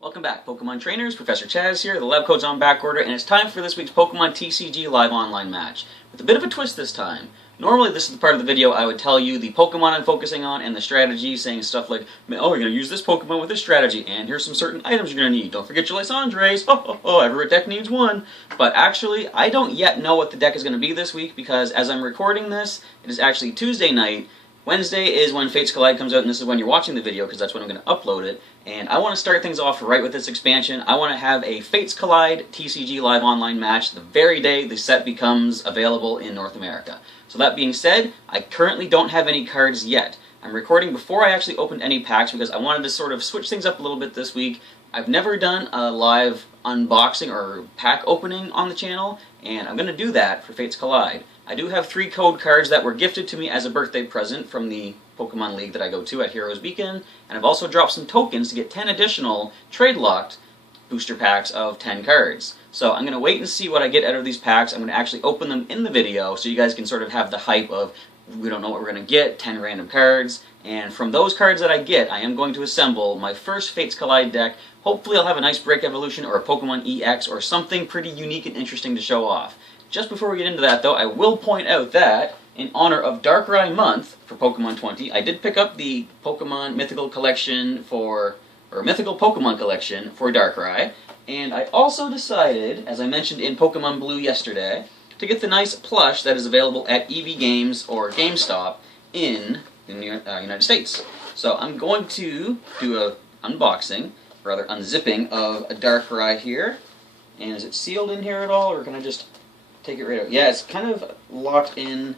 Welcome back, Pokemon trainers. Professor Chaz here. The lab code's on back order, and it's time for this week's Pokemon TCG Live Online match. With a bit of a twist this time. Normally, this is the part of the video I would tell you the Pokemon I'm focusing on and the strategy, saying stuff like, oh, you're going to use this Pokemon with this strategy, and here's some certain items you're going to need. Don't forget your Lysandres. Every deck needs one. But actually, I don't yet know what the deck is going to be this week, because as I'm recording this, it is actually Tuesday night. Wednesday is when Fates Collide comes out, and this is when you're watching the video, because that's when I'm going to upload it. And I want to start things off right with this expansion. I want to have a Fates Collide TCG Live Online match the very day the set becomes available in North America. So that being said, I currently don't have any cards yet. I'm recording before I actually opened any packs because I wanted to sort of switch things up a little bit this week. I've never done a live unboxing or pack opening on the channel, and I'm going to do that for Fates Collide. I do have 3 code cards that were gifted to me as a birthday present from the Pokemon League that I go to at Heroes Beacon, and I've also dropped some tokens to get 10 additional trade-locked booster packs of 10 cards. So I'm going to wait and see what I get out of these packs. I'm going to actually open them in the video so you guys can sort of have the hype of, we don't know what we're going to get, 10 random cards, and from those cards that I get, I am going to assemble my first Fates Collide deck. Hopefully I'll have a nice Break Evolution or a Pokemon EX or something pretty unique and interesting to show off. Just before we get into that, though, I will point out that, in honor of Darkrai Month for Pokemon 20, I did pick up the Pokemon Mythical Collection or Mythical Pokemon Collection for Darkrai, and I also decided, as I mentioned in Pokemon Blue yesterday, to get the nice plush that is available at EV Games or GameStop in the United States. So I'm going to do an unboxing, rather unzipping, of a Darkrai here. And is it sealed in here at all, or can I just take it right out? Yeah, it's kind of locked in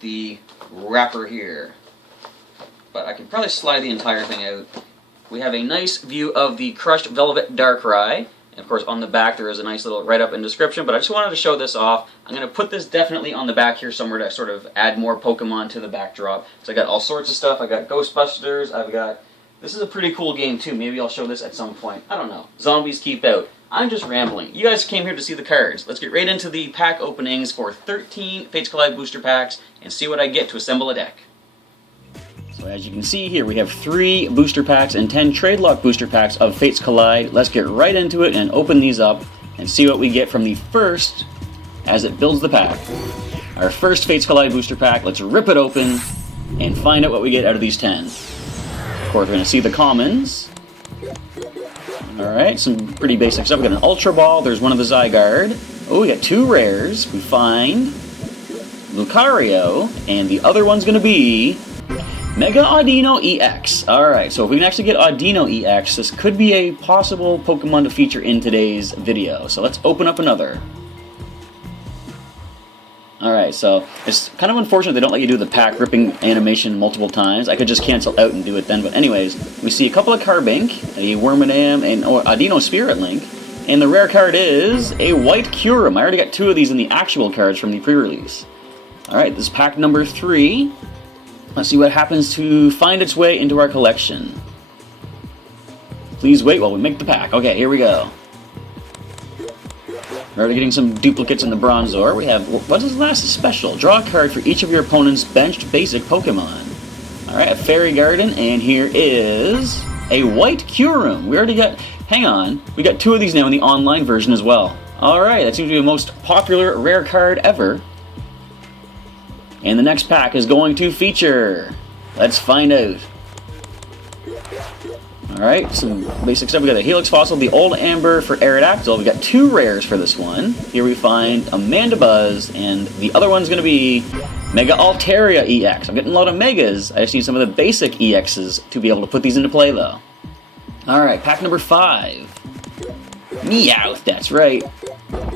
the wrapper here, but I can probably slide the entire thing out. We have a nice view of the crushed velvet Darkrai, and of course on the back there is a nice little write-up and description, but I just wanted to show this off. I'm going to put this definitely on the back here somewhere to sort of add more Pokemon to the backdrop. So I got all sorts of stuff. I got Ghostbusters, I've got... This is a pretty cool game too, maybe I'll show this at some point. I don't know. Zombies Keep Out. I'm just rambling. You guys came here to see the cards. Let's get right into the pack openings for 13 Fates Collide booster packs and see what I get to assemble a deck. So as you can see here, we have 3 booster packs and 10 trade lock booster packs of Fates Collide. Let's get right into it and open these up and see what we get from the first as it builds the pack. Our first Fates Collide booster pack, let's rip it open and find out what we get out of these 10. Of course, we're going to see the commons. Alright, some pretty basic stuff. We got an Ultra Ball, there's one of the Zygarde. Oh, we got 2 rares. We find Lucario, and the other one's going to be Mega Audino-EX. Alright, so if we can actually get Audino-EX, this could be a possible Pokemon to feature in today's video. So let's open up another. Alright, so it's kind of unfortunate they don't let you do the pack ripping animation multiple times. I could just cancel out and do it then, but anyways, we see a couple of Carbink, a Wormadam, and Audino Spirit Link, and the rare card is a White Kyurem. I already got 2 of these in the actual cards from the pre-release. Alright, this is pack number 3. Let's see what happens to find its way into our collection. Please wait while we make the pack. Okay, here we go. We're already getting some duplicates in the Bronzor. We have, what is the last special? Draw a card for each of your opponent's benched basic Pokemon. Alright, a Fairy Garden, and here is a White Kyurem. We already got, hang on, we got 2 of these now in the online version as well. Alright, that seems to be the most popular rare card ever. And the next pack is going to feature. Let's find out. Alright, some basic stuff. We got a Helix Fossil, the Old Amber for Aerodactyl. We got 2 rares for this one. Here we find Amanda Buzz, and the other one's going to be Mega Altaria EX. I'm getting a lot of Megas. I just need some of the basic EXs to be able to put these into play, though. Alright, pack number 5. Meowth, that's right.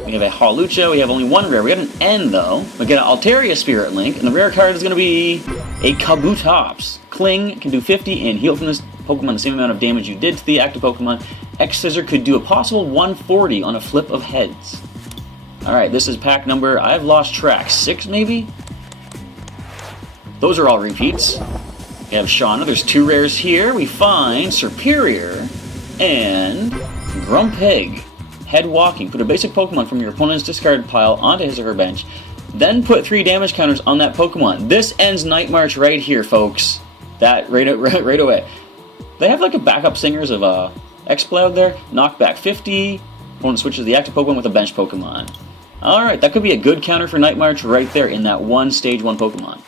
We have a Hawlucha. We have only 1 rare. We got an N, though. We got an Altaria Spirit Link, and the rare card is going to be a Kabutops. Cling can do 50 and heal from this Pokemon the same amount of damage you did to the active Pokemon. Scizor could do a possible 140 on a flip of heads. Alright, this is pack number, I've lost track, 6 maybe? Those are all repeats. We have Shauna, there's 2 rares here. We find Serperior and Grumpig. Head walking. Put a basic Pokemon from your opponent's discard pile onto his or her bench. Then put 3 damage counters on that Pokemon. This ends Night March right here, folks. That right away. They have like a backup singers of X-Cloud there. Knockback 50. Opponent switches the active Pokemon with a bench Pokemon. Alright, that could be a good counter for Night March right there in that one Stage 1 Pokemon.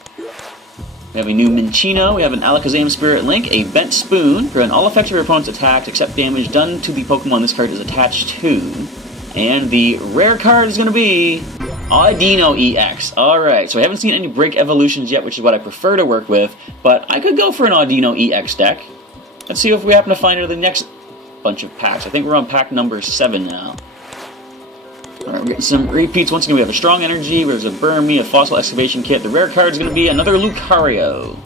We have a new Minccino, we have an Alakazam Spirit Link, a Bent Spoon. Prevent all effects of your opponent's attack except damage done to the Pokemon this card is attached to. And the rare card is going to be Audino-EX. Alright, so I haven't seen any Break Evolutions yet, which is what I prefer to work with, but I could go for an Audino-EX deck. Let's see if we happen to find it in the next bunch of packs. I think we're on pack number 7 now. Alright, we're getting some repeats. Once again, we have a Strong Energy, there's a Burmy, a Fossil Excavation Kit. The rare card is going to be another Lucario.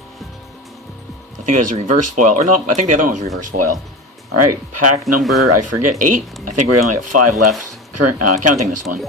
I think there's a reverse foil. Or no, I think the other one was reverse foil. Alright, pack number, I forget, 8? I think we only have 5 left, counting this one.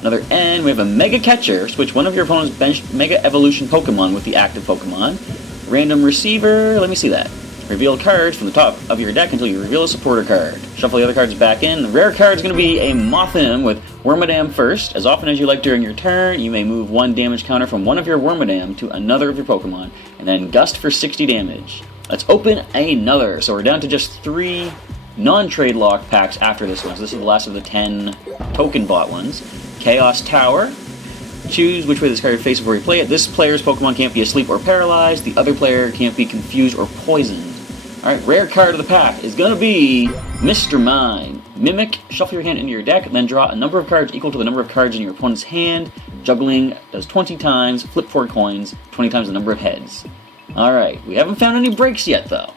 Another N, we have a Mega Catcher. Switch one of your opponent's benched Mega Evolution Pokemon with the active Pokemon. Random Receiver, let me see that. Reveal cards from the top of your deck until you reveal a supporter card. Shuffle the other cards back in. The rare card is going to be a Mothim with Wormadam first. As often as you like during your turn, you may move one damage counter from one of your Wormadam to another of your Pokemon, and then Gust for 60 damage. Let's open another. So we're down to just 3 non-trade lock packs after this one. So this is the last of the 10 token bot ones. Chaos Tower. Choose which way this card faces before you play it. This player's Pokemon can't be asleep or paralyzed. The other player can't be confused or poisoned. Alright, rare card of the pack is going to be Mr. Mime. Mimic, shuffle your hand into your deck, then draw a number of cards equal to the number of cards in your opponent's hand. Juggling does 20 times, flip 4 coins, 20 times the number of heads. Alright, we haven't found any breaks yet though.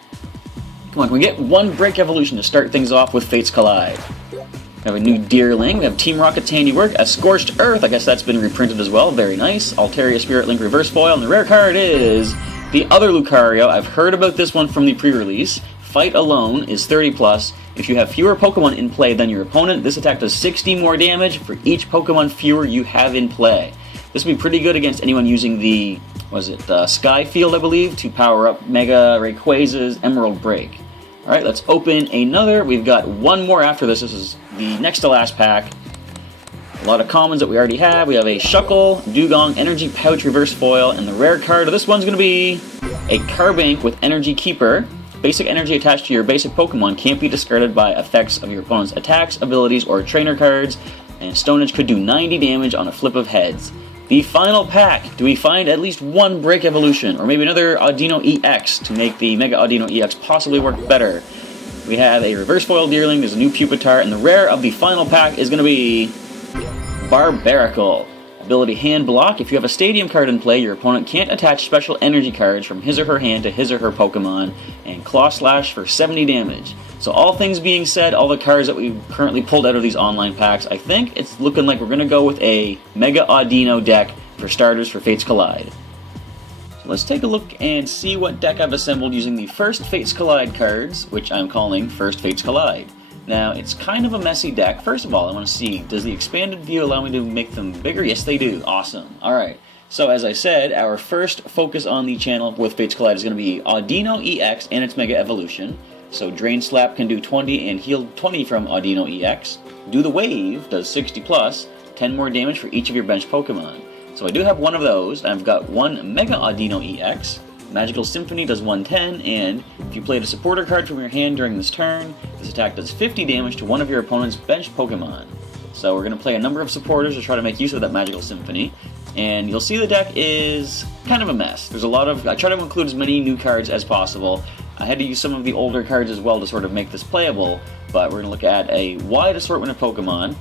Come on, can we get one break evolution to start things off with Fates Collide? We have a new Deerling, we have Team Rocket's handiwork, a Scorched Earth, I guess that's been reprinted as well, very nice. Altaria Spirit Link reverse foil, and the rare card is the other Lucario. I've heard about this one from the pre-release. Fight Alone is 30 plus. If you have fewer Pokemon in play than your opponent, this attack does 60 more damage for each Pokemon fewer you have in play. This would be pretty good against anyone using the, Sky Field, I believe, to power up Mega Rayquaza's Emerald Break. Alright, let's open another. We've got one more after this. This is the next to last pack. A lot of commons that we already have. We have a Shuckle, Dugong, Energy Pouch, Reverse Foil, and the rare card of this one's going to be a Carbink with Energy Keeper. Basic energy attached to your basic Pokemon can't be discarded by effects of your opponent's attacks, abilities, or trainer cards, and Stone Edge could do 90 damage on a flip of heads. The final pack, do we find at least one Break Evolution, or maybe another Audino-EX to make the Mega Audino-EX possibly work better? We have a Reverse Foil Deerling, there's a new Pupitar, and the rare of the final pack is going to be Barbaracle. Ability Hand Block. If you have a Stadium card in play, your opponent can't attach special energy cards from his or her hand to his or her Pokemon, and Claw Slash for 70 damage. So all things being said, all the cards that we've currently pulled out of these online packs, I think it's looking like we're going to go with a Mega Audino deck for starters for Fates Collide. So let's take a look and see what deck I've assembled using the first Fates Collide cards, which I'm calling First Fates Collide. Now, it's kind of a messy deck. First of all, I want to see, does the expanded view allow me to make them bigger? Yes, they do. Awesome. Alright, so as I said, our first focus on the channel with Fates Collide is going to be Audino-EX and its Mega Evolution. So Drain Slap can do 20 and heal 20 from Audino-EX. Do the Wave does 60 plus, 10 more damage for each of your bench Pokemon. So I do have one of those, and I've got one Mega Audino-EX. Magical Symphony does 110, and if you played a supporter card from your hand during this turn, this attack does 50 damage to one of your opponent's bench Pokemon. So we're going to play a number of supporters to try to make use of that Magical Symphony, and you'll see the deck is kind of a mess. There's a lot of, I try to include as many new cards as possible. I had to use some of the older cards as well to sort of make this playable, but we're going to look at a wide assortment of Pokemon.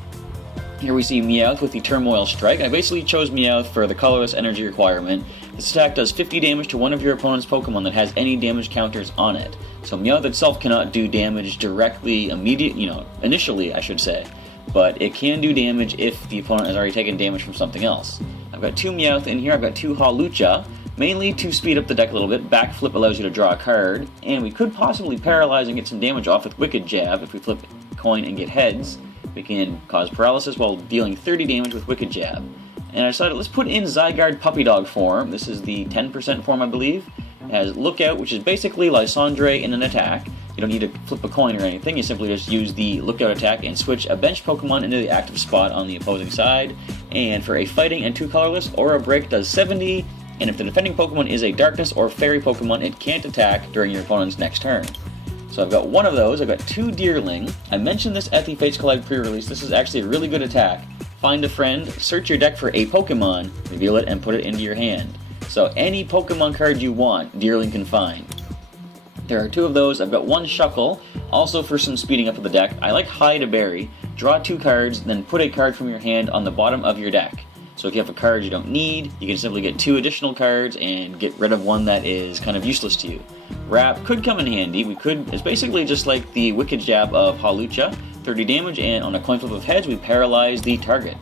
Here we see Meowth with the Turmoil Strike. I basically chose Meowth for the colorless energy requirement. This attack does 50 damage to one of your opponent's Pokemon that has any damage counters on it. So Meowth itself cannot do damage directly, initially I should say. But it can do damage if the opponent has already taken damage from something else. I've got 2 Meowth in here, I've got 2 Hawlucha, mainly to speed up the deck a little bit. Backflip allows you to draw a card, and we could possibly paralyze and get some damage off with Wicked Jab if we flip a coin and get heads. We can cause paralysis while dealing 30 damage with Wicked Jab. And I decided let's put in Zygarde Puppy Dog form. This is the 10% form, I believe. It has Lookout, which is basically Lysandre in an attack. You don't need to flip a coin or anything. You simply just use the Lookout attack and switch a bench Pokemon into the active spot on the opposing side. And for a fighting and 2 colorless, Aura Break does 70. And if the defending Pokemon is a Darkness or Fairy Pokemon, it can't attack during your opponent's next turn. So I've got one of those. I've got 2 Deerling. I mentioned this at the Fates Collide pre-release. This is actually a really good attack. Find a friend, search your deck for a Pokemon, reveal it, and put it into your hand. So any Pokemon card you want, Deerling can find. There are 2 of those. I've got 1 Shuckle, also for some speeding up of the deck. I like Hide a Berry. Draw 2 cards, then put a card from your hand on the bottom of your deck. So if you have a card you don't need, you can simply get 2 additional cards and get rid of one that is kind of useless to you. Wrap could come in handy. It's basically just like the Wicked Jab of Hawlucha, 30 damage, and on a coin flip of heads, we paralyze the target.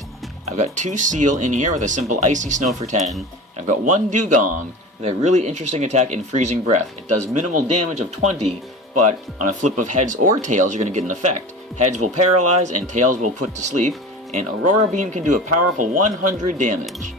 I've got 2 Seal in here with a simple Icy Snow for 10. I've got 1 Dugong with a really interesting attack in Freezing Breath. It does minimal damage of 20, but on a flip of heads or tails, you're going to get an effect. Heads will paralyze and tails will put to sleep, and Aurora Beam can do a powerful 100 damage.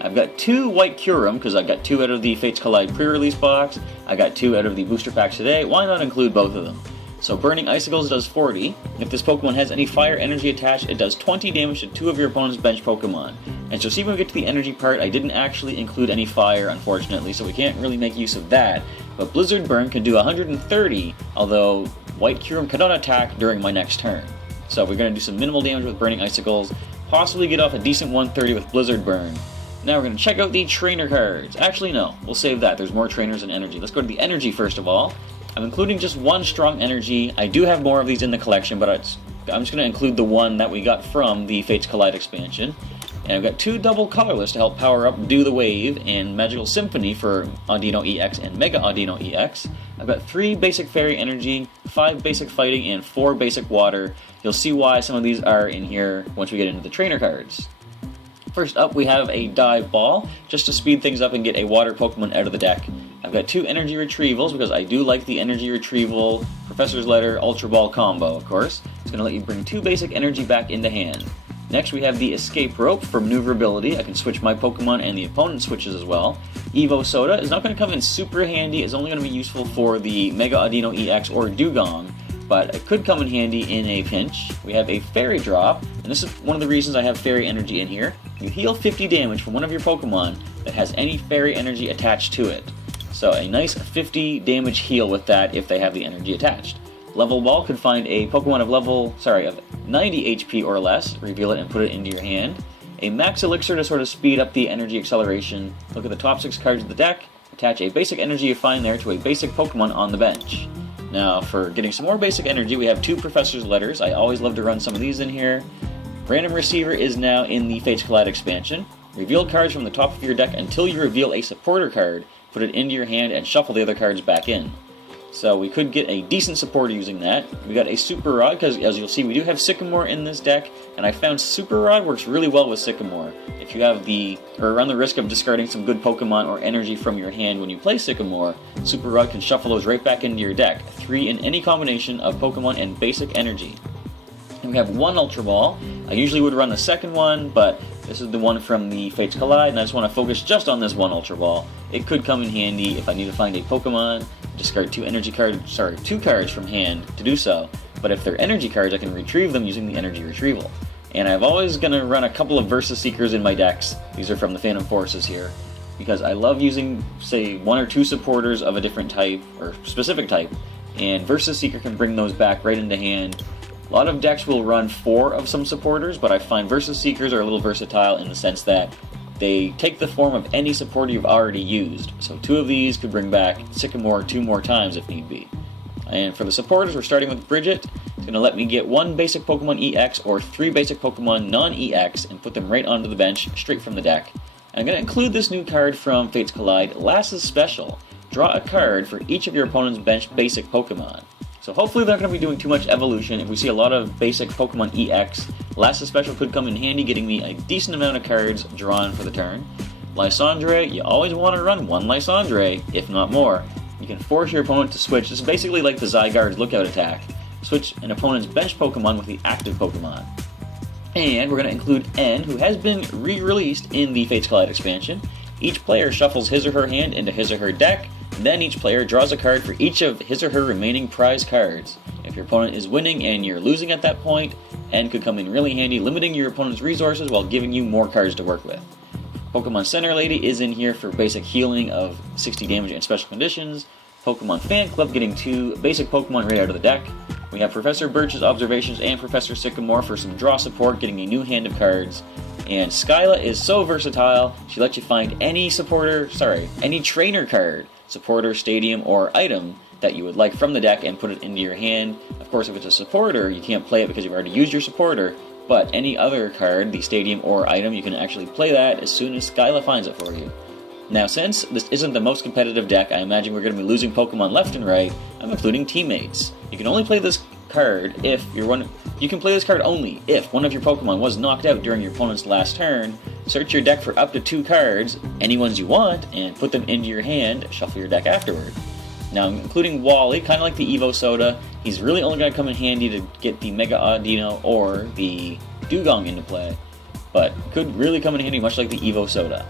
I've got 2 White Kyurem because I got 2 out of the Fates Collide pre-release box. I got 2 out of the booster packs today. Why not include both of them? So Burning Icicles does 40. If this Pokemon has any fire energy attached, it does 20 damage to 2 of your opponent's bench Pokemon. And so see, when we get to the energy part, I didn't actually include any fire, unfortunately, so we can't really make use of that. But Blizzard Burn can do 130, although White Kyurem cannot attack during my next turn. So we're going to do some minimal damage with Burning Icicles, possibly get off a decent 130 with Blizzard Burn. Now we're going to check out the trainer cards. Actually, no, we'll save that. There's more trainers and energy. Let's go to the energy first of all. I'm including just 1 strong energy. I do have more of these in the collection, but I'm just going to include the one that we got from the Fates Collide expansion. And I've got 2 double colorless to help power up Do the Wave and Magical Symphony for Audino-EX and Mega Audino-EX. I've got 3 basic Fairy Energy, 5 basic Fighting, and 4 basic Water. You'll see why some of these are in here once we get into the trainer cards. First up, we have a Dive Ball, just to speed things up and get a Water Pokemon out of the deck. I've got 2 Energy Retrievals because I do like the Energy Retrieval Professor's Letter Ultra Ball combo, of course. It's going to let you bring 2 basic energy back into hand. Next we have the Escape Rope for maneuverability. I can switch my Pokemon and the opponent switches as well. Evo Soda is not going to come in super handy. It's only going to be useful for the Mega Audino-EX or Dugong, but it could come in handy in a pinch. We have a Fairy Drop, and this is one of the reasons I have Fairy Energy in here. You heal 50 damage from one of your Pokemon that has any Fairy Energy attached to it. So a nice 50 damage heal with that if they have the energy attached. Level Ball could find a Pokemon of 90 HP or less, reveal it and put it into your hand. A Max Elixir to sort of speed up the energy acceleration. Look at the top 6 cards of the deck, attach a basic energy you find there to a basic Pokemon on the bench. Now for getting some more basic energy, we have 2 Professor's Letters. I always love to run some of these in here. Random Receiver is now in the Fates Collide expansion. Reveal cards from the top of your deck until you reveal a supporter card, put it into your hand, and shuffle the other cards back in. So we could get a decent supporter using that. We got a Super Rod, because as you'll see, we do have Sycamore in this deck, and I found Super Rod works really well with Sycamore. If you have run the risk of discarding some good Pokemon or energy from your hand when you play Sycamore, Super Rod can shuffle those right back into your deck. 3 in any combination of Pokemon and basic energy. And we have 1 Ultra Ball. I usually would run the second one, but this is the one from the Fates Collide, and I just want to focus just on this 1 Ultra Ball. It could come in handy if I need to find a Pokemon, discard 2 cards from hand to do so, but if they're energy cards, I can retrieve them using the Energy Retrieval. And I'm always going to run a couple of Versus Seekers in my decks. These are from the Phantom Forces here, because I love using, say, 1 or 2 supporters of a different type, or specific type, and Versus Seeker can bring those back right into hand. A lot of decks will run 4 of some supporters, but I find Versus Seekers are a little versatile in the sense that they take the form of any supporter you've already used. So 2 of these could bring back Sycamore 2 more times if need be. And for the supporters, we're starting with Bridget. It's going to let me get 1 basic Pokemon EX or 3 basic Pokemon non-EX and put them right onto the bench, straight from the deck. And I'm going to include this new card from Fates Collide, Lass's Special. Draw a card for each of your opponent's bench basic Pokemon. So hopefully they're not going to be doing too much evolution. If we see a lot of basic Pokemon EX, Lass's Special could come in handy, getting me a decent amount of cards drawn for the turn. Lysandre, you always want to run 1 Lysandre, if not more. You can force your opponent to switch. This is basically like the Zygarde's Lookout attack. Switch an opponent's bench Pokemon with the active Pokemon. And we're going to include N, who has been re-released in the Fates Collide expansion. Each player shuffles his or her hand into his or her deck, and then each player draws a card for each of his or her remaining prize cards. If your opponent is winning and you're losing at that point, N could come in really handy, limiting your opponent's resources while giving you more cards to work with. Pokemon Center Lady is in here for basic healing of 60 damage and special conditions. Pokemon Fan Club, getting 2 basic Pokemon right out of the deck. We have Professor Birch's Observations and Professor Sycamore for some draw support, getting a new hand of cards. And Skyla is so versatile, she lets you find any any trainer card, supporter, stadium, or item that you would like from the deck and put it into your hand. Of course, if it's a supporter, you can't play it because you've already used your supporter, but any other card, the stadium or item, you can actually play that as soon as Skyla finds it for you. Now, since this isn't the most competitive deck, I imagine we're going to be losing Pokemon left and right, I'm including teammates. You can only play this card if you can play this card only if one of your Pokemon was knocked out during your opponent's last turn. Search your deck for up to 2 cards, any ones you want, and put them into your hand, shuffle your deck afterward. Now, I'm including Wally, kind of like the Evo Soda. He's really only going to come in handy to get the Mega Audino or the Dugong into play, but could really come in handy much like the Evo Soda.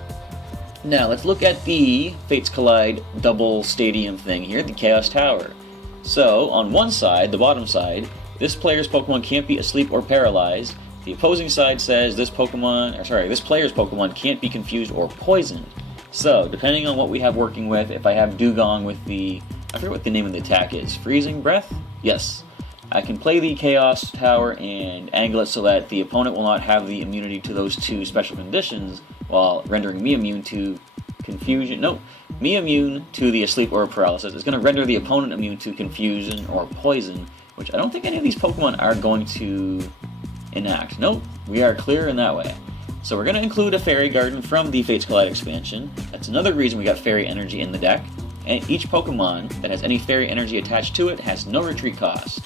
Now, let's look at the Fates Collide double stadium thing here, the Chaos Tower. So, on one side, the bottom side, this player's Pokemon can't be asleep or paralyzed. The opposing side says this player's Pokemon can't be confused or poisoned. So, depending on what we have working with, if I have Dugong with the, I forget what the name of the attack is, Freezing Breath? Yes. I can play the Chaos Tower and angle it so that the opponent will not have the immunity to those 2 special conditions, while rendering me immune to confusion. Nope. Me immune to the asleep or paralysis. It's going to render the opponent immune to confusion or poison, which I don't think any of these Pokemon are going to enact. Nope. We are clear in that way. So we're going to include a Fairy Garden from the Fates Collide expansion. That's another reason we got Fairy Energy in the deck. And each Pokemon that has any Fairy Energy attached to it has no retreat cost.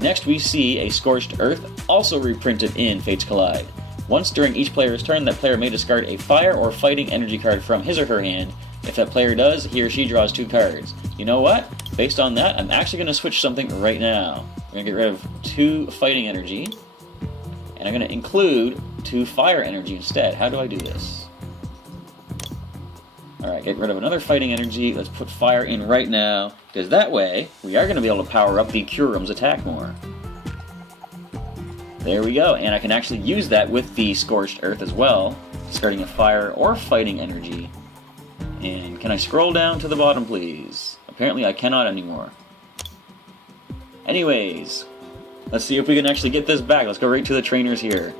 Next we see a Scorched Earth, also reprinted in Fates Collide. Once during each player's turn, that player may discard a Fire or Fighting Energy card from his or her hand. If that player does, he or she draws 2 cards. You know what? Based on that, I'm actually going to switch something right now. I'm going to get rid of 2 Fighting Energy, and I'm going to include 2 Fire Energy instead. How do I do this? Alright, get rid of another Fighting Energy. Let's put Fire in right now, because that way, we are going to be able to power up the Curum's attack more. There we go, and I can actually use that with the Scorched Earth as well, discarding a Fire or Fighting Energy. And can I scroll down to the bottom, please? Apparently I cannot anymore. Anyways, let's see if we can actually get this back. Let's go right to the trainers here.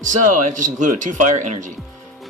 So, I've just included 2 Fire Energy.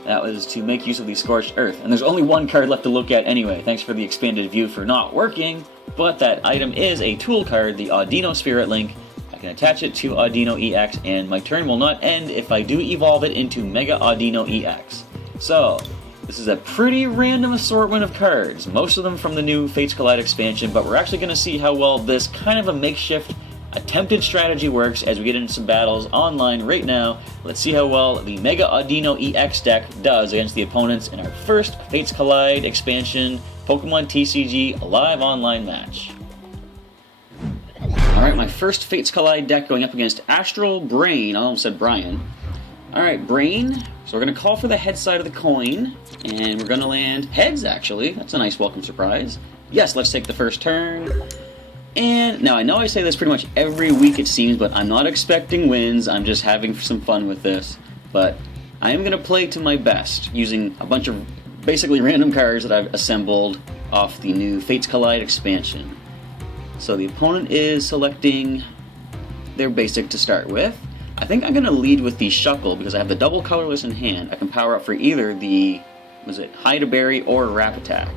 That was to make use of the Scorched Earth. And there's only 1 card left to look at anyway. Thanks for the expanded view for not working. But that item is a tool card, the Audino Spirit Link. I can attach it to Audino-EX, and my turn will not end if I do evolve it into Mega Audino-EX. So, this is a pretty random assortment of cards, most of them from the new Fates Collide expansion, but we're actually going to see how well this kind of a makeshift attempted strategy works as we get into some battles online right now. Let's see how well the Mega Audino-EX deck does against the opponents in our first Fates Collide expansion Pokemon TCG live online match. Alright, my first Fates Collide deck going up against Astral Brain. I almost said Brian. Alright, Brain. So we're going to call for the head side of the coin, and we're going to land heads, actually. That's a nice welcome surprise. Yes, let's take the first turn. And now I know I say this pretty much every week it seems, but I'm not expecting wins. I'm just having some fun with this. But I am going to play to my best using a bunch of basically random cards that I've assembled off the new Fates Collide expansion. So the opponent is selecting their basic to start with. I think I'm going to lead with the Shuckle because I have the double colorless in hand. I can power up for either the, Hide-a-Berry or Wrap Attack.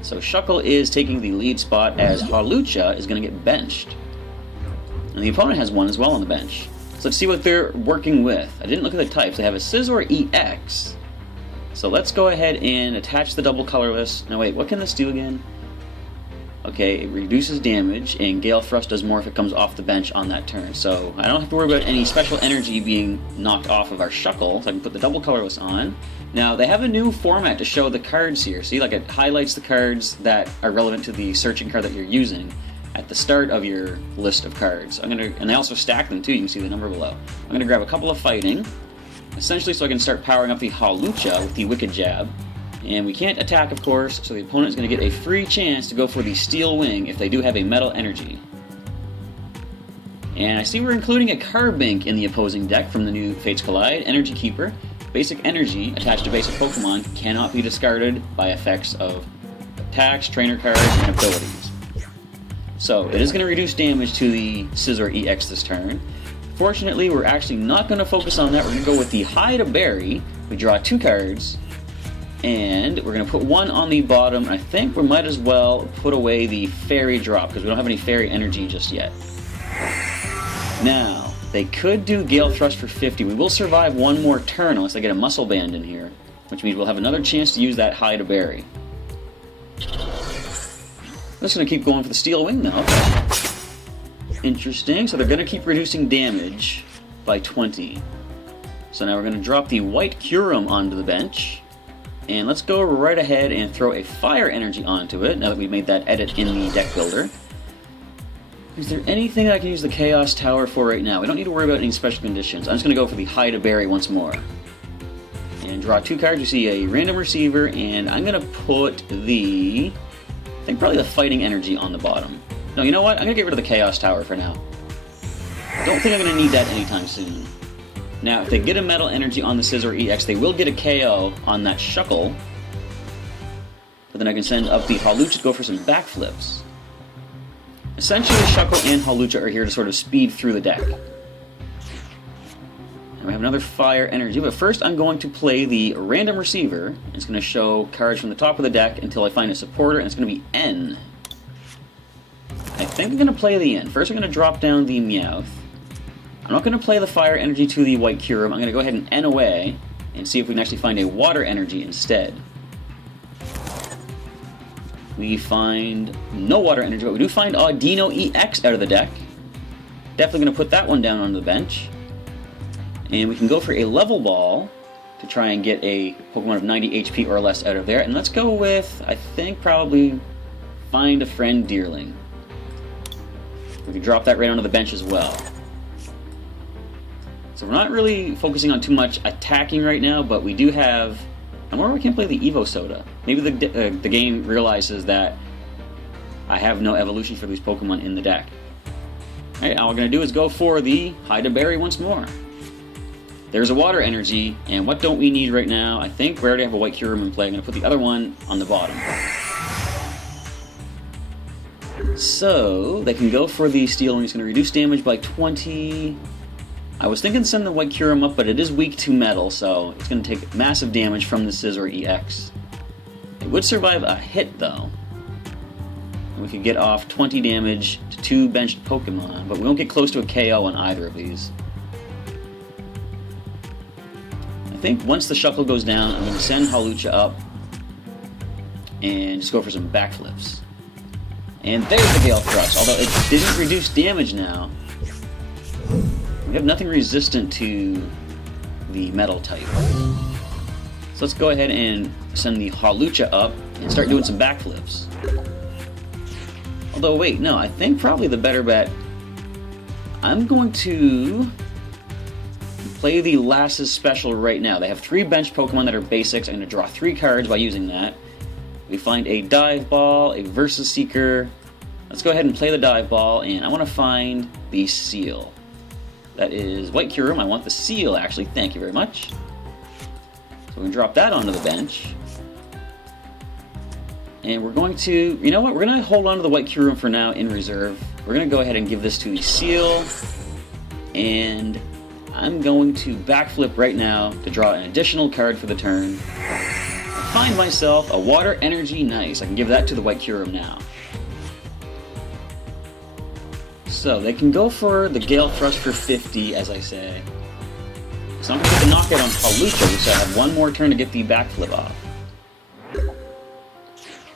So Shuckle is taking the lead spot as Hawlucha is going to get benched. And the opponent has 1 as well on the bench. So let's see what they're working with. I didn't look at the types. They have a Scizor-EX. So let's go ahead and attach the double colorless. Now wait, what can this do again? Okay, it reduces damage, and Gale Thrust does more if it comes off the bench on that turn. So I don't have to worry about any special energy being knocked off of our Shuckle, so I can put the double colorless on. Now, they have a new format to show the cards here. See, like it highlights the cards that are relevant to the searching card that you're using at the start of your list of cards. And they also stack them too, you can see the number below. I'm going to grab a couple of Fighting, essentially so I can start powering up the Hawlucha with the Wicked Jab. And we can't attack, of course, so the opponent is going to get a free chance to go for the Steel Wing if they do have a Metal Energy. And I see we're including a Carbink in the opposing deck from the new Fates Collide, Energy Keeper. Basic energy attached to basic Pokemon cannot be discarded by effects of attacks, trainer cards, and abilities. So it is going to reduce damage to the Scizor-EX this turn. Fortunately, we're actually not going to focus on that. We're going to go with the Hide a Berry. We draw 2 cards, and we're going to put 1 on the bottom. I think we might as well put away the Fairy Drop, because we don't have any Fairy energy just yet. Now, they could do Gale Thrust for 50. We will survive 1 more turn unless they get a Muscle Band in here, which means we'll have another chance to use that Hide a Berry. I'm just going to keep going for the Steel Wing now. Interesting. So they're going to keep reducing damage by 20. So now we're going to drop the White Kyurem onto the bench. And let's go right ahead and throw a Fire Energy onto it, now that we've made that edit in the deck builder. Is there anything I can use the Chaos Tower for right now? We don't need to worry about any special conditions. I'm just going to go for the Hide a Berry once more. And draw 2 cards. You see a Random Receiver, and I'm going to put the... I think probably the Fighting Energy on the bottom. No, you know what? I'm going to get rid of the Chaos Tower for now. I don't think I'm going to need that anytime soon. Now, if they get a Metal Energy on the Scizor-EX, they will get a KO on that Shuckle. But then I can send up the Hawlucha to go for some backflips. Essentially, Shuckle and Hawlucha are here to sort of speed through the deck. And we have another Fire Energy, but first I'm going to play the Random Receiver. It's going to show cards from the top of the deck until I find a supporter, and it's going to be N. I think I'm going to play the N. First I'm going to drop down the Meowth. I'm not going to play the Fire Energy to the White Kyurem. I'm going to go ahead and N away and see if we can actually find a Water Energy instead. We find no Water Energy, but we do find Audino-EX out of the deck. Definitely going to put that one down on the bench. And we can go for a Level Ball to try and get a Pokemon of 90 HP or less out of there. And let's go with, I think, probably Find a Friend Deerling. We can drop that right onto the bench as well. So we're not really focusing on too much attacking right now, but we do have... I wonder if we can play the Evo Soda. Maybe the game realizes that I have no evolution for these Pokemon in the deck. Alright, all we're going to do is go for the Hide a Berry once more. There's a Water Energy, and what don't we need right now? I think we already have a White Kyurem in play. I'm going to put the other one on the bottom. So, they can go for the Steel Wing. It's going to reduce damage by 20. I was thinking to send the White Kyurem up, but it is weak to metal, so it's going to take massive damage from the Scizor-EX. It would survive a hit, though. And we could get off 20 damage to 2 benched Pokemon, but we won't get close to a KO on either of these. I think once the Shuckle goes down, I'm going to send Hawlucha up and just go for some backflips. And there's the Gale Thrust, although it didn't reduce damage now. We have nothing resistant to the metal type. So let's go ahead and send the Hawlucha up and start doing some backflips. Although, wait, no, I think probably the better bet... I'm going to play the Lass's special right now. They have 3 bench Pokemon that are basics. I'm going to draw 3 cards by using that. We find a Dive Ball, a Versus Seeker. Let's go ahead and play the Dive Ball, and I want to find the Seal. That is White Kyurem. I want the Seal, actually. Thank you very much. So we can drop that onto the bench. And we're going to... You know what? We're going to hold on to the White Kyurem for now in reserve. We're going to go ahead and give this to the Seal. And I'm going to backflip right now to draw an additional card for the turn. Find myself a Water Energy. Nice. I can give that to the White Kyurem now. So they can go for the Gale Thrust for 50, as I say. So I'm going to get the knockout on Hawlucha, so I have 1 more turn to get the backflip off.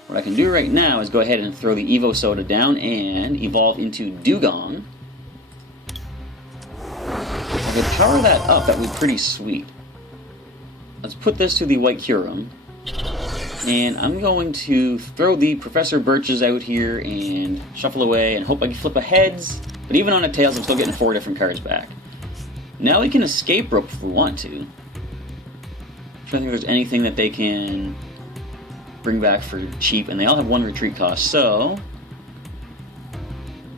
What I can do right now is go ahead and throw the Evo Soda down and evolve into Dugong. If I could power that up, that would be pretty sweet. Let's put this to the White Kyurem. And I'm going to throw the Professor Birches out here and shuffle away and hope I can flip a heads. But even on a tails, I'm still getting 4 different cards back. Now we can escape rope if we want to. I'm trying to think if there's anything that they can bring back for cheap, and they all have 1 retreat cost, so...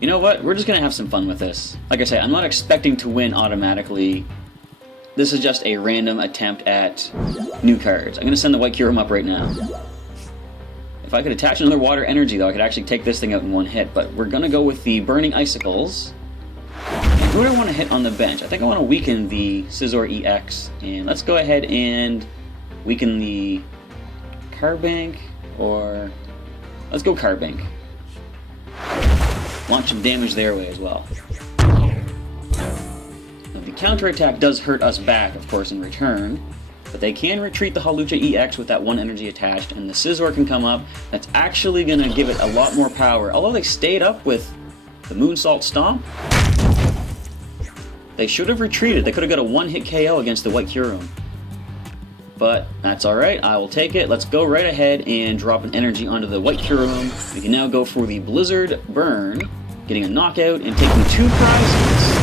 You know what? We're just going to have some fun with this. Like I say, I'm not expecting to win automatically. This is just a random attempt at new cards. I'm going to send the White Kyurem up right now. If I could attach another water energy, though, I could actually take this thing out in one hit. But we're going to go with the Burning Icicles. And who do I want to hit on the bench? I think I want to weaken the Scizor-EX. And let's go ahead and weaken the Carbink, or let's go Carbink. Launch some damage their way as well. Now, the counterattack does hurt us back, of course, in return. But they can retreat the Hawlucha-EX with that one energy attached, and the Scizor can come up. That's actually going to give it a lot more power. Although they stayed up with the Moonsault Stomp, they should have retreated. They could have got a one-hit KO against the White Kyurem. But that's alright, I will take it. Let's go right ahead and drop an energy onto the White Kyurem. We can now go for the Blizzard Burn, getting a knockout and taking 2 prizes.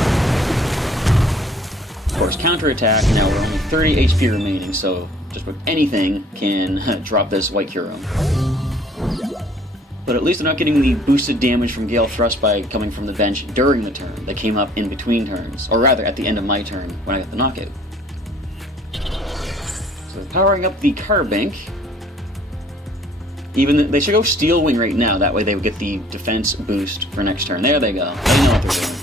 Of course, counterattack. Now we're only 30 HP remaining, so just about anything can drop this White Kyurem. But at least they're not getting the boosted damage from Gale Thrust by coming from the bench during the turn. They came up in between turns, or rather at the end of my turn when I got the knockout. So powering up the Carbink. They should go Steel Wing right now, that way they would get the defense boost for next turn. There they go. They know what they're doing.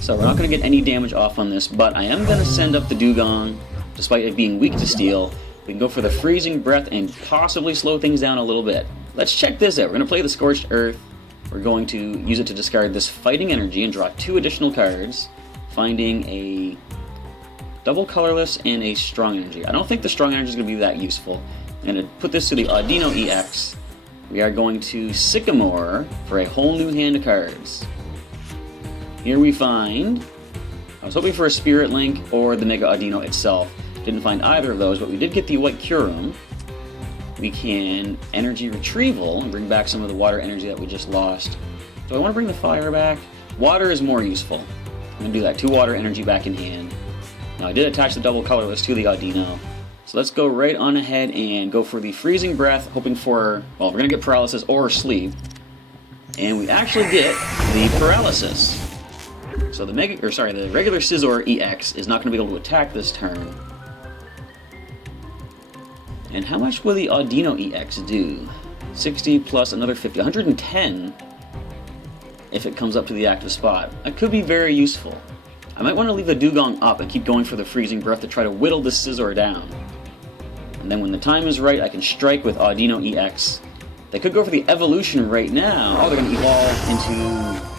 So we're not going to get any damage off on this, but I am going to send up the Dugong, despite it being weak to steel. We can go for the Freezing Breath and possibly slow things down a little bit. Let's check this out. We're going to play the Scorched Earth. We're going to use it to discard this Fighting Energy and draw 2 additional cards, finding a Double Colorless and a Strong Energy. I don't think the Strong Energy is going to be that useful. I'm going to put this to the Audino-EX. We are going to Sycamore for a whole new hand of cards. Here we find, I was hoping for a Spirit Link or the Mega Audino itself. Didn't find either of those, but we did get the White Kyurem. We can Energy Retrieval and bring back some of the water energy that we just lost. Do I want to bring the fire back? Water is more useful. I'm going to do that. 2 water energy back in hand. Now I did attach the Double Colorless to the Audino. So let's go right on ahead and go for the Freezing Breath, hoping for, well, we're going to get Paralysis or Sleep. And we actually get the Paralysis. So the regular Scizor-EX is not going to be able to attack this turn. And how much will the Audino-EX do? 60 plus another 50, 110 if it comes up to the active spot. That could be very useful. I might want to leave the Dugong up and keep going for the Freezing Breath to try to whittle the Scizor down. And then when the time is right, I can strike with Audino-EX. They could go for the Evolution right now. Oh, they're going to evolve into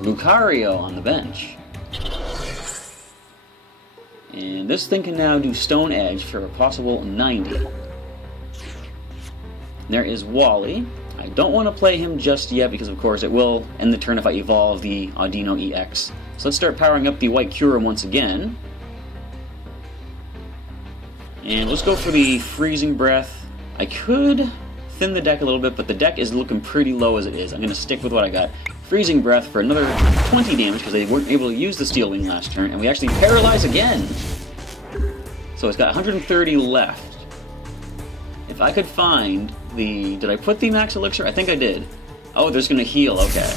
Lucario on the bench. And this thing can now do Stone Edge for a possible 90. There is Wally. I don't want to play him just yet because, of course, it will end the turn if I evolve the Audino-EX. So let's start powering up the White Kyurem once again. And let's go for the Freezing Breath. I could thin the deck a little bit, but the deck is looking pretty low as it is. I'm going to stick with what I got. Freezing Breath for another 20 damage because they weren't able to use the Steel Wing last turn, and we actually paralyze again. So it's got 130 left. If I could find the... Did I put the Max Elixir? I think I did. Oh, there's going to heal. Okay.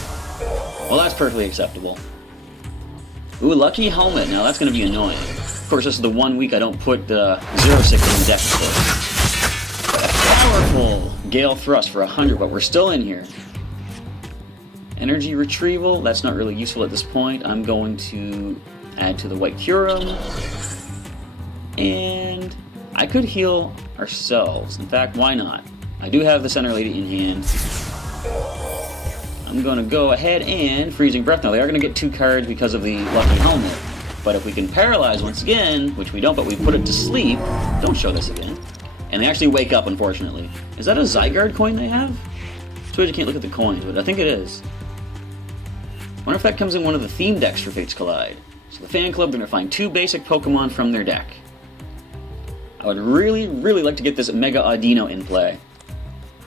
Well, that's perfectly acceptable. Ooh, Lucky Helmet. Now, that's going to be annoying. Of course, this is the 1 week I don't put the 0-6 in the deck for. Powerful Gale Thrust for 100, but we're still in here. Energy Retrieval, that's not really useful at this point. I'm going to add to the White Kyurem. And I could heal ourselves. In fact, why not? I do have the Center Lady in hand. I'm going to go ahead and Freezing Breath. Now, they are going to get 2 cards because of the Lucky Helmet. But if we can paralyze once again, which we don't, but we put it to sleep, don't show this again. And they actually wake up, unfortunately. Is that a Zygarde coin they have? So you can't look at the coins, but I think it is. I wonder if that comes in one of the theme decks for Fates Collide. So the fan club, they're going to find 2 basic Pokemon from their deck. I would really, really like to get this Mega Audino in play.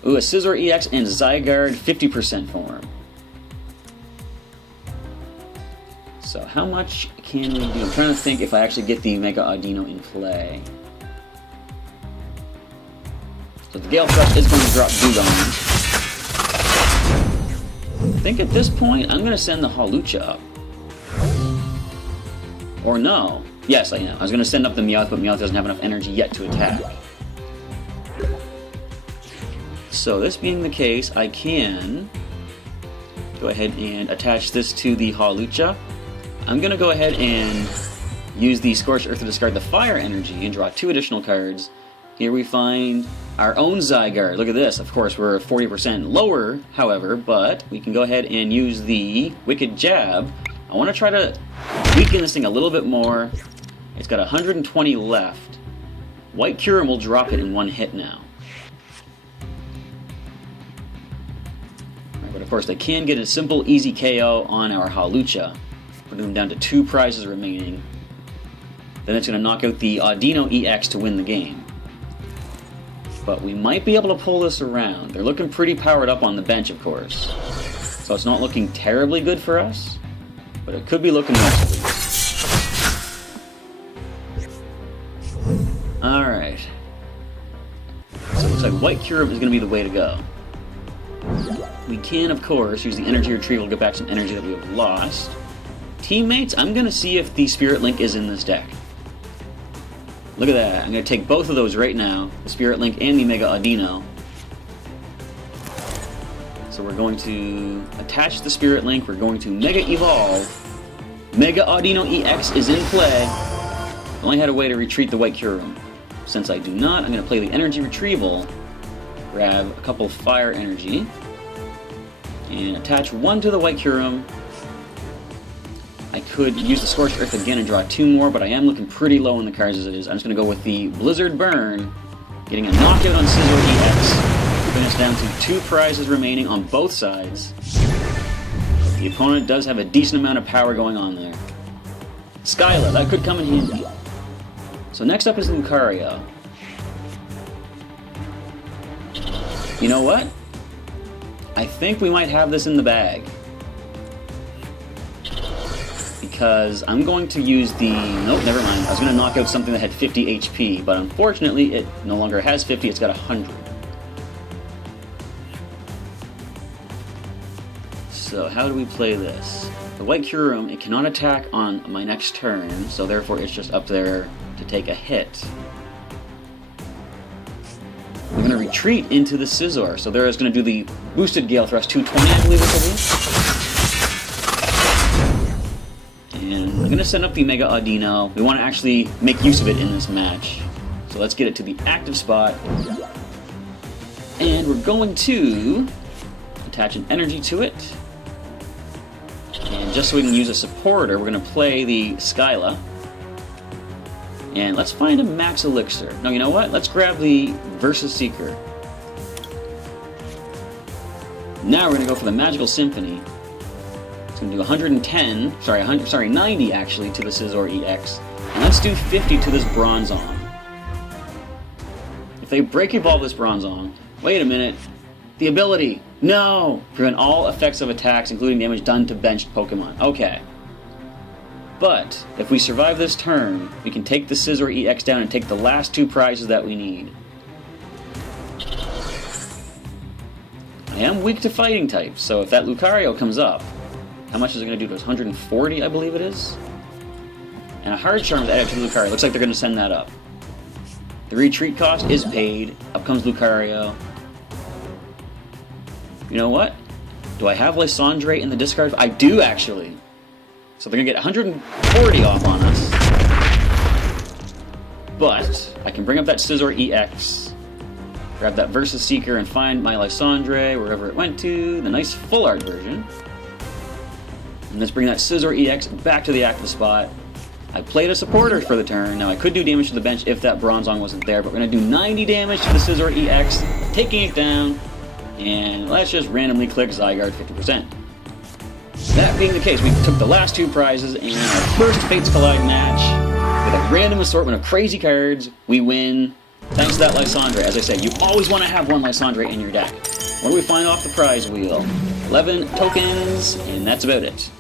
Ooh, a Scizor-EX and Zygarde 50% form. So how much can we do? I'm trying to think if I actually get the Mega Audino in play. So the Gale Thrust is going to drop Dugong. I think at this point, I'm going to send the Hawlucha up. Or no. Yes, I am. I was going to send up the Meowth, but Meowth doesn't have enough energy yet to attack. So this being the case, I can go ahead and attach this to the Hawlucha. I'm going to go ahead and use the Scorched Earth to discard the fire energy and draw 2 additional cards. Here we find our own Zygarde. Look at this. Of course, we're 40% lower, however, but we can go ahead and use the Wicked Jab. I want to try to weaken this thing a little bit more. It's got 120 left. White Kyurem will drop it in 1 hit now. Right, but of course, they can get a simple, easy KO on our Hawlucha, putting them down to 2 prizes remaining. Then it's going to knock out the Audino-EX to win the game. But we might be able to pull this around. They're looking pretty powered up on the bench, of course. So it's not looking terribly good for us, but it could be looking nice. Alright. So it looks like White Kyurem is going to be the way to go. We can, of course, use the energy retrieval to get back some energy that we have lost. Teammates, I'm going to see if the Spirit Link is in this deck. Look at that. I'm going to take both of those right now, the Spirit Link and the Mega Audino. So we're going to attach the Spirit Link, we're going to Mega Evolve. Mega Audino-EX is in play. I only had a way to retreat the White Kyurem. Since I do not, I'm going to play the Energy Retrieval, grab a couple Fire Energy, and attach 1 to the White Kyurem. I could use the Scorched Earth again and draw 2 more, but I am looking pretty low in the cards as it is. I'm just going to go with the Blizzard Burn, getting a knockout on Scizor-EX, bring us down to 2 prizes remaining on both sides. The opponent does have a decent amount of power going on there. Skyla, that could come in handy. So next up is Lucario. You know what? I think we might have this in the bag. Because I'm going to use the... Nope, never mind. I was going to knock out something that had 50 HP, but unfortunately it no longer has 50, it's got 100. So how do we play this? The White Kyurem, it cannot attack on my next turn, so therefore it's just up there to take a hit. I'm going to retreat into the Scizor, so there is going to do the boosted Gale Thrust 220, I believe it will be. And I'm going to send up the Mega Audino. We want to actually make use of it in this match. So let's get it to the active spot. And we're going to attach an energy to it. And just so we can use a supporter, we're going to play the Skyla. And let's find a max elixir. No, you know what? Let's grab the Versus Seeker. Now we're going to go for the Magical Symphony. It's going to do 90 actually to the Scizor-EX. And let's do 50 to this Bronzong. If they break evolve this Bronzong, wait a minute. The ability, no! Prevent all effects of attacks, including damage done to benched Pokemon. Okay. But, if we survive this turn, we can take the Scizor-EX down and take the last 2 prizes that we need. I am weak to fighting types, so if that Lucario comes up, how much is it going to do to us? 140, I believe it is? And a Hard Charm is added to the Lucario. Looks like they're going to send that up. The retreat cost is paid. Up comes Lucario. You know what? Do I have Lysandre in the discard? I do, actually. So they're going to get 140 off on us. But I can bring up that Scizor-EX, grab that Versus Seeker, and find my Lysandre wherever it went to, the nice full art version. And let's bring that Scizor-EX back to the active spot. I played a supporter for the turn. Now I could do damage to the bench if that Bronzong wasn't there, but we're going to do 90 damage to the Scizor-EX, taking it down. And let's just randomly click Zygarde 50%. That being the case, we took the last 2 prizes in our first Fates Collide match with a random assortment of crazy cards. We win thanks to that Lysandre. As I said, you always want to have one Lysandre in your deck. What do we find off the prize wheel? 11 tokens, and that's about it.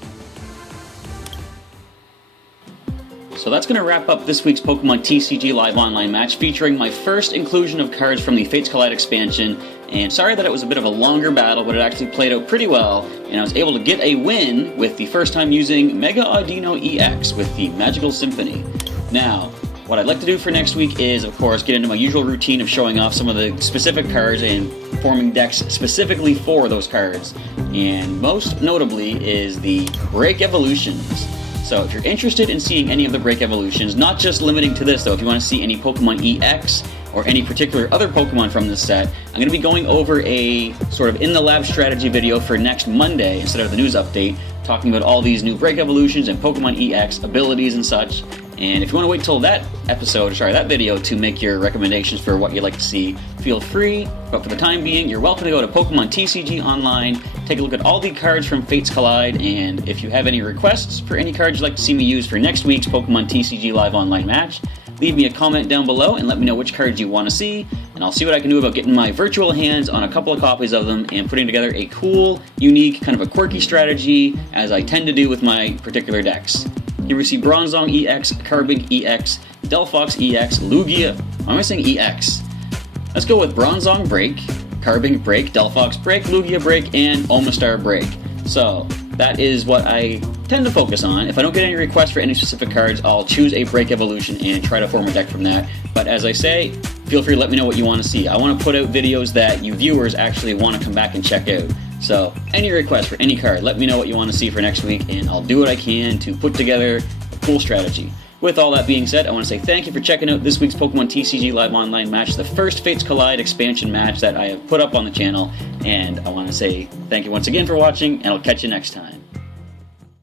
So that's going to wrap up this week's Pokemon TCG Live Online match, featuring my first inclusion of cards from the Fates Collide expansion. And sorry that it was a bit of a longer battle, but it actually played out pretty well, and I was able to get a win with the first time using Mega Audino-EX with the Magical Symphony. Now, what I'd like to do for next week is, of course, get into my usual routine of showing off some of the specific cards and forming decks specifically for those cards. And most notably is the Break Evolutions. So if you're interested in seeing any of the Break Evolutions, not just limiting to this though, if you want to see any Pokemon EX or any particular other Pokemon from this set, I'm going to be going over a sort of in the lab strategy video for next Monday instead of the news update, talking about all these new Break Evolutions and Pokemon EX abilities and such. And if you want to wait till that video to make your recommendations for what you'd like to see, feel free. But for the time being, you're welcome to go to Pokemon TCG Online, take a look at all the cards from Fates Collide, and if you have any requests for any cards you'd like to see me use for next week's Pokemon TCG Live Online match, leave me a comment down below and let me know which cards you want to see, and I'll see what I can do about getting my virtual hands on a couple of copies of them and putting together a cool, unique, kind of a quirky strategy, as I tend to do with my particular decks. Here we see Bronzong-EX, Carbink-EX, Delphox-EX, Lugia... Why am I saying EX? Let's go with Bronzong Break, Carbink Break, Delphox Break, Lugia Break, and Omastar Break. So, that is what I tend to focus on. If I don't get any requests for any specific cards, I'll choose a Break Evolution and try to form a deck from that. But as I say, feel free to let me know what you want to see. I want to put out videos that you viewers actually want to come back and check out. So, any request for any card, let me know what you want to see for next week, and I'll do what I can to put together a cool strategy. With all that being said, I want to say thank you for checking out this week's Pokemon TCG Live Online match, the first Fates Collide expansion match that I have put up on the channel, and I want to say thank you once again for watching, and I'll catch you next time.